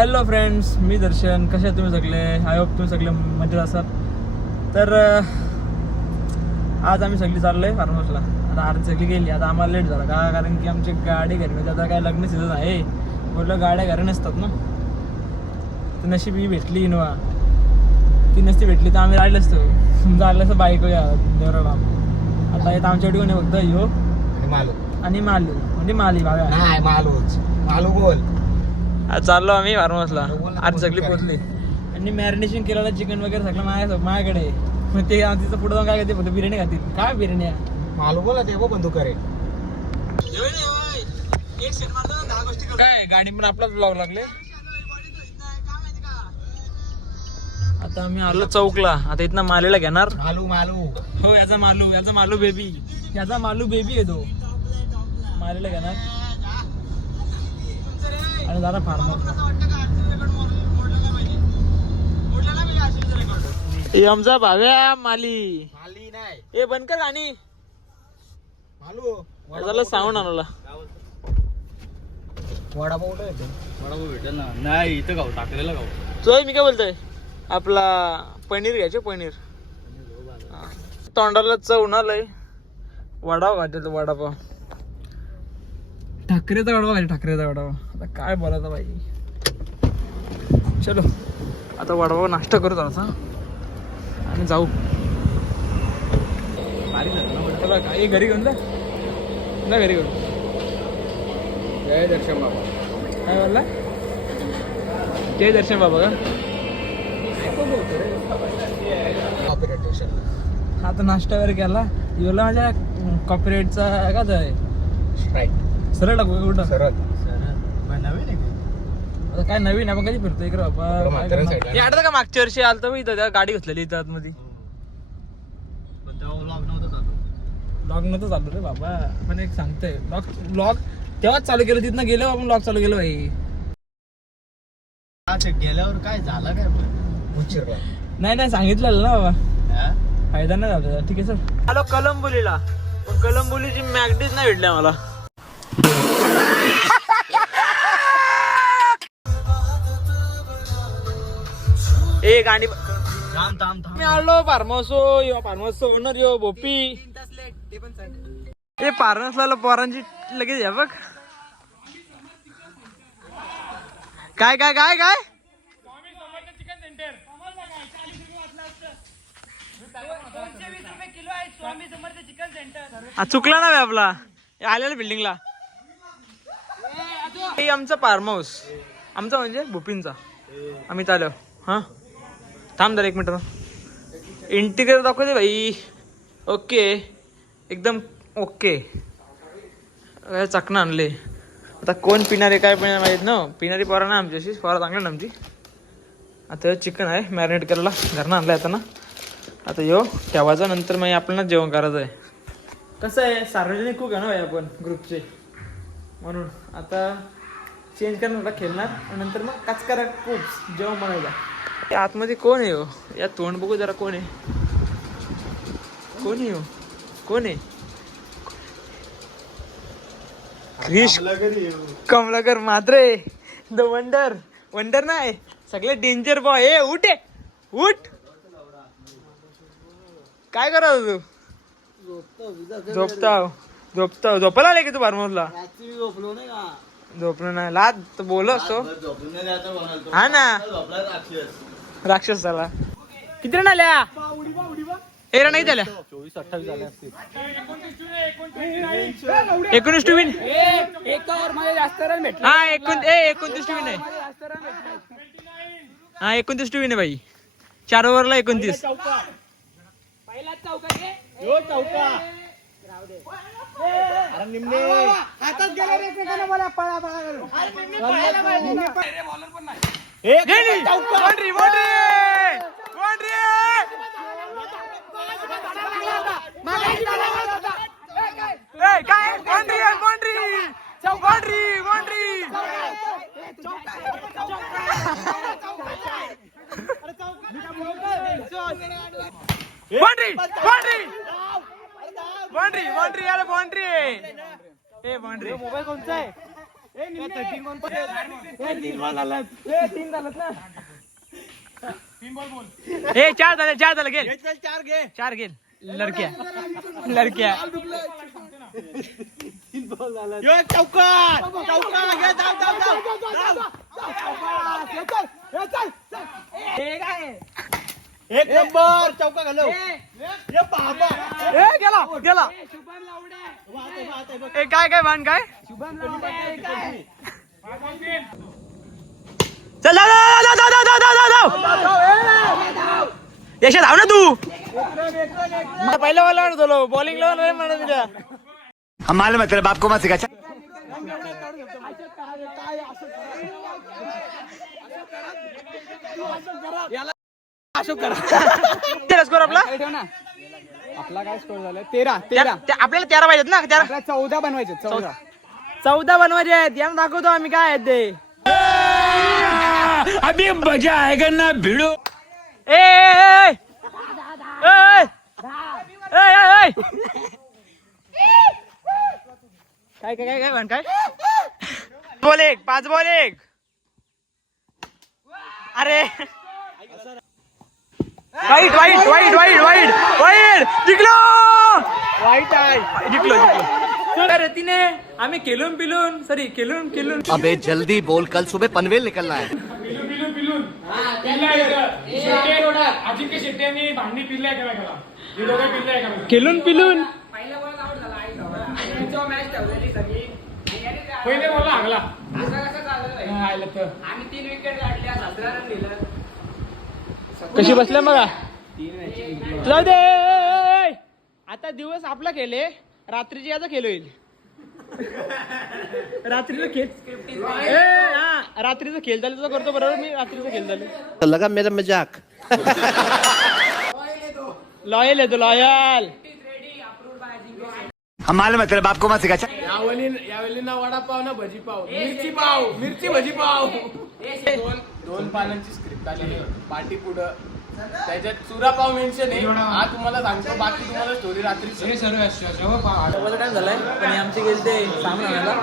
Hello friends, मी दर्शन. कसे आहात तुम्ही सगळे? आय होप तुम्ही सगळे मजेत असाल. तर आज आम्ही सगळी चाललो आहे फार्म हाऊसला. आता अर्धी सगळी गेली. आता आम्हाला लेट झाला का, कारण की आमची गाडी घरी नव्हती. आता काय लग्न सीझन आहे, बोललं गाड्या घरी नसतात ना. तर नशीब ही भेटली इनोवा. ती नसती भेटली तर आम्ही राहिलो असतो. झालं असं बाईक देवराला. आता येत आमच्याकडे कोणी फक्त यो आणि मालू म्हणजे माली बाबा. नाही मालू बोल. आज चाललो आम्ही फार्म हाऊसला. आज सगळी पोचली आणि मॅरिनेशन केलेलं चिकन वगैरे सगळं माझ्याकडे. मग ते तिथं पुढे जाऊन काय करते, फक्त बिर्याणी खातील. काय बिर्याणी मालू बोला ते बंदूक करे. काय गाडी पण आपलाच ब्लॉग लागले. आता आम्ही आलो चौकला. आता इथनं मालेला घेणार. मालू हो, याचा मालू बेबी. याचा मालू बेबी आहे तो. मालेला घेणार आणि जरा फार्म हाऊस. हे आमचा भाव्या माली नाही हे बनकर गाणी मालू झालं साऊंड आणला. वडापाव भेटेल ना. नाही इथं गाव टाकलेला गाव. तो मी काय बोलतोय, आपला पनीर घ्यायचे. पनीर तोंडाला चव ना लय. वडापाव खायचा. वडापाव ठाकरेचा वडापाव खायचा. ठाकरेचा वडापाव. आता काय बोलायचं बाई. चलो आता वडापाव नाश्ता करू थोडासा आणि जाऊ. चला काय घरी घेऊन जा घरी घेऊन. जय दर्शन बाबा. काय बोलला? जय दर्शन बाबा का? आता नाश्ता वगैरे केला. येला माझ्या कॉपरेटचा का स्ट्राईक सरळ टाकू का कुठं? सरळ आता काय नवीन आपण कधी फिरतो इकडे बाबा. म्हाताऱ्या side ला. हे आठवतं का मागच्या वर्षी आलतो इथं, त्या गाडी घेतलेली इथं आतमध्ये. पण तेव्हा लॉक नव्हतं चालू. ब्लॉग नव्हतं चालू रे बाबा. पण एक सांगतोय ब्लॉग तेव्हाच चालू केलं. तिथनं गेलो आपण ब्लॉग चालू केलं भाई. गेल्यावर काय झालं काय पण नाही सांगितलेलं ना बाबा. हा? फायदा नाही झाला. ठीक आहे सर. आलो कलंबोलीला. पण कलंबोलीची मॅगडीच नाही भेटली आम्हाला. ए गाडी थांब मी आलो फार्महाऊस. यो फार्महाऊस ओनर यो भोपी. ए फार्महाऊसला पोरांची लगेच या बघ. काय काय काय काय चुकला ना आपला आलेला बिल्डिंगला. हे आमचं फार्म हाऊस. आमचा म्हणजे भोपींचा. आम्ही चालू. हा थांब जरा 1 मिनिट. इंटिग्रेटर दाखवते भाई. ओके एकदम ओके. चकणं आणले. आता कोण पिणारे काय पिणार माहीत ना. पिणारी पोरा ना आमच्याशी पोरा चांगला ना आमची. आता चिकन आहे मॅरिनेट करायला घरनं आणलं आता ना. आता यो ठेवायचा. नंतर मग आपल्याला जेवण करायचं आहे. कसं आहे, सार्वजनिक कुक आहे ना भाई आपण ग्रुपचे, म्हणून आता चेंज करणार खेळणार. नंतर मग काचकारा खूप जेवण बनायला. आतमध्ये कोण आहे हो? या तोंड बघू जरा. कोण आहे? कोण आहे हो? कोण आहे? क्रिश कमलाकर मात्रे. द वंडर नाही, सगळे डेंजर बॉय. ए उठ उठ. काय करावं तू? झोपायला आले की तू फार्महाऊसला? झोपलो नाही लाद तर बोल असतो. हा ना राक्षस झाला. किती रन आल्या? ए रन नाही झाल्या. 24-28 झाले असतील. 19 टू विन. हा 29 टू विन आहे. हा 29 टू विन आहे भाई. 4 ओव्हरला 29. बाउंड्री याला बाउंड्री. ए बाउंड्री. मोबाईल कोणचा आहे? ए चार झाले गेल चार गेल लडक्या एक नंबर चौका घालो गेला ए काय भान काय चल यशा धाव ना तू पहिला वाला म्हणतो बॉलिंग लावून म्हणत तुझ्या हमारे मतलब आपको मत सिखा स्कोर आपला आपला काय स्कोर झाला 13 आपल्याला 13 पाहिजेत ना 14 बनवायचे 14 बनवायचे आहेत यांना दाखवतो आम्ही काय आहेत ते अभी मजा आएगा ना भिड़ो ए काय म्हण काय बॉल एक 5 बॉल एक अरे वाईट जिंकलो अरे तिने आम्ही केलून अबे जल्दी बोल कल सुबह पनवेल निकलना है केलून पिलून पहिले बोला आगला कशी बसल्या बघा जाऊ दे आता दिवस आपला खेळ रात्रीची याचा खेळ होईल रात्रीचा खेळ रात्रीचा खेळ झालं तुझं करतो बरोबर मी रात्रीचा खेळ झालं लगा मेरा मजाक लॉयल आहे तो लॉयल हमारे मतलब आपको मत सिखा यावेळी ना वडापाव ना भजी पाव मिरची भजी पाव दोन पानांची स्क्रिप्ट आली पाठी पुढं त्याच्यात चुरा पाव मेन्शन आहे हा तुम्हाला सांगतो बाकी तुम्हाला स्टोरी रात्री सर्व टाइम झालाय पण आमचे गेले ते सामान आणायला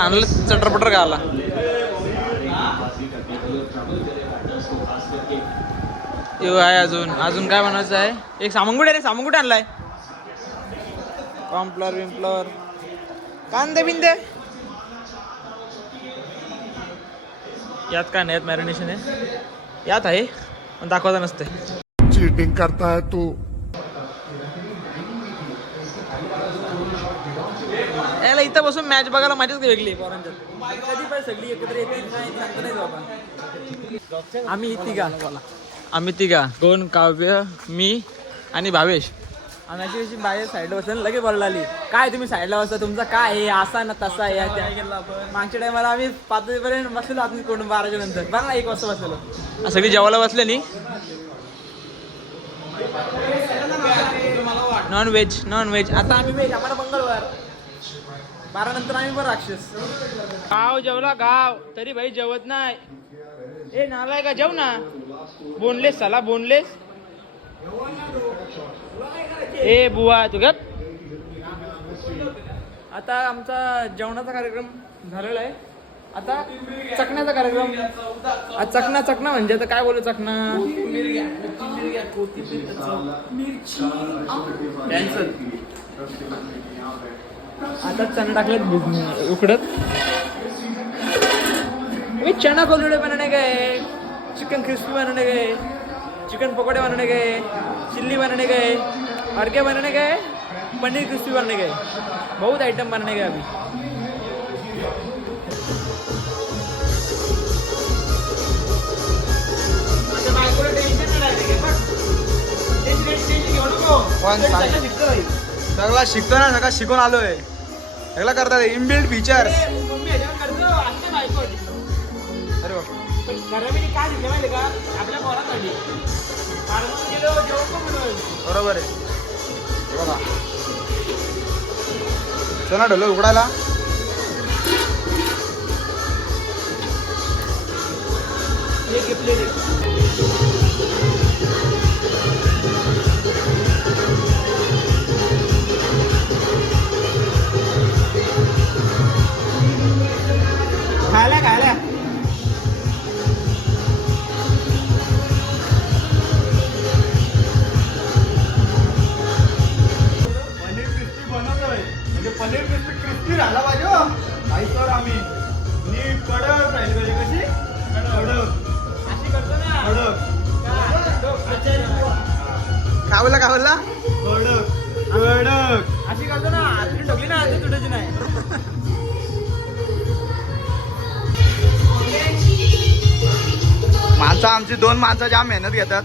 आणलं चटरपटर का आला आहे अजून काय बनवायचं आहे एक सामान कुठे आणलाय कॉम्प्लर विम्प्लर कांदे बिंदे यात काय नाही मॅरिनेशन आहे यात आहे पण दाखवता नसते चीटिंग करता है तू याला इथं बसून मॅच बघायला मजाच वेगळी पोरांच्यात कधी पण सगळी एकत्र येतील काय सांगता नाही बाबा आम्ही तिघा कोण काव्य मी आणि भावेश आम्ही अशी बाहेर साईडला बसलो लगे बोलायला आली काय तुम्ही साईडला बसता तुमचा काय आहे असा ना तसा आहे त्या मागच्या टायमाला आम्ही 5 वाजेपर्यंत बसलेलो आपण कोण 12च्या नंतर बघा ना 1 वाजता बसलेलो सगळी जेवायला बसले नी नॉन व्हेज आता आम्ही व्हेज आम्हाला मंगळवार 12 नंतर आम्ही पण राक्षस गाव जेवला गाव तरी भाई जेवत नाही ए नालाय का जेव ना बोनलेस साला बोनलेस ए बुवा तू गप आता आमचा जेवणाचा कार्यक्रम झालेला आहे आता चकण्याचा कार्यक्रम चकना म्हणजे आता काय बोलू चकना आता चणा टाकलेत उकडत चना कोलुडे बनाने गए चिकन क्रिस्पी बनाने गए चिकन पकोड़े बनाने गए चिल्ली बनाने गए और क्या बनाने गए पनीर क्रिस्पी बनाने गए बहुत आइटम बनाने गए अभी सगळा शिकतो ना सगळा शिकून आलोय सगळा करतात इनबिल्ट फीचर्स काय दिलं माहिती का आपल्या पोरासाठी बरोबर आहे बघा चला ढोल उघडायला पनीर क्रिस्पी बनवतोय म्हणजे पनीर क्रिस्पी क्रिस्पी झाला पाहिजे हो. खायचो आम्ही नीट कडक राहिली पाहिजे. कशी कडक अशी करतो ना कडक खावला कडक कडक अशी करतो ना आतली ठोकली ना आधी तुटायची नाही. माणसं आमची 2 माणसं जाम मेहनत घेतात.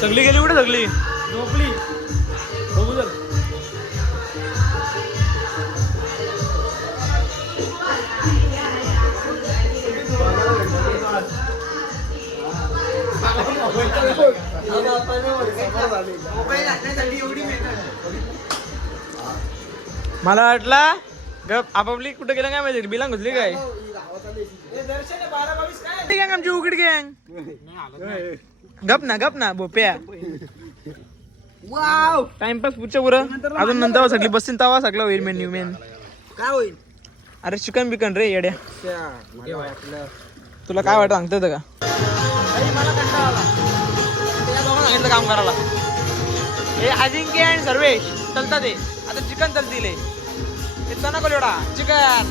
सगळी गेली कुठे सगळी झोपली बघू चल. मला वाटला गप आपापली कुठे गेला काय माहिती बिलांग घुसली काय गँग आमची उघड गँग. गप ना भोप्या टाइमपास पुढच्या पुरं अजून नंतर सगळी बसतील तवा सगळं होईल मेन्यू मेन काय होईल अरे चिकन बिकन रे येड्या. तुला काय वाटत सांगता येतं का सांगितलं काम करायला. हे अजिंक्य आणि सर्वेश चलता ते आता चिकन चलतील इथं नको एवढा चिकन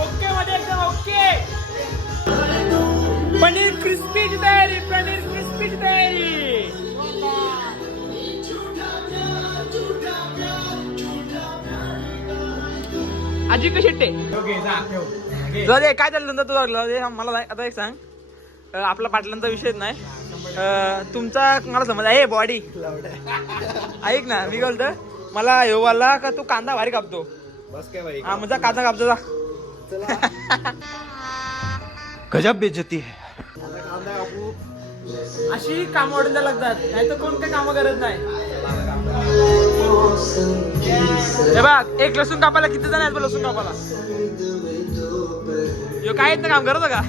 ओके मध्ये एकदम ओके. पनीर क्रिस्पीची तयारी आजी कशी शेट्टे जाऊ दे काय चाललं तुझं मला आता एक सांग. आपला पाटलांचा विषयच नाही. तुमचा मला समज आहे बॉडी ऐक ना मी बोलतो मला येवाला का तू कांदा भारी कापतो. बस काय भाई हा मजा कांदा कापतो जा. गजब बेइज्जती है. अशी कामं वाढून द्यायला लागतात नाही तर कोण काही कामं करत नाही. हे बघ एक लसूण कापायला किती जण आहेत लसूण कापायला. यो काय येत ना काम करत का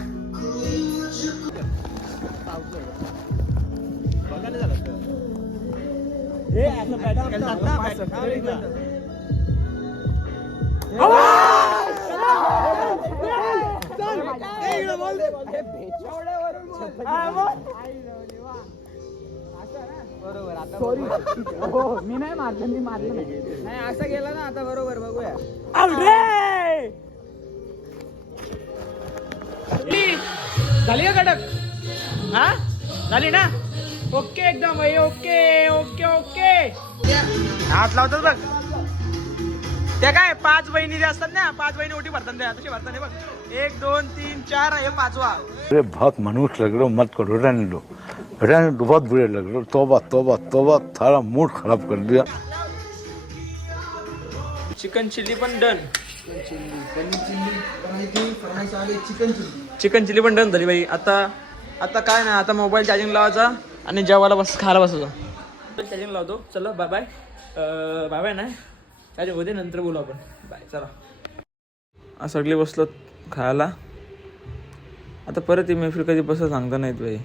मी नाही मारलं नाही असं गेला ना आता बरोबर बघूया. झाली का कडक हा झाली ना ओके एकदम भाई ओके ओके ओके. हात लावतात बघ त्या काय 5 बहिणी जे असतात ना 5 बहिणी ओटी भरतात त्या तशी भरतात बघ 1 2 3 4 हे 5वा. अरे बहुत मनुष्य लग रहे हो मत करो रहने दो बहुत बुरे लग रहे हो. तौबा तौबा तौबा थारा मूड खराब कर दिया. चिकन चिल्ली पण डन. चिकन चिल्ली पण डन झाली बाई. आता काय नाही आता मोबाईल चार्जिंग लावायचा आणि जेवायला खायला बसायचं. चार्जिंग लावतो चला बाय बाय बाय बाय नाही काय होते नंतर बोलू आपण बाय चला. सगळे बसलो खायला आता परत ही मैफिल कधी बसत सांगता नाहीत बाई.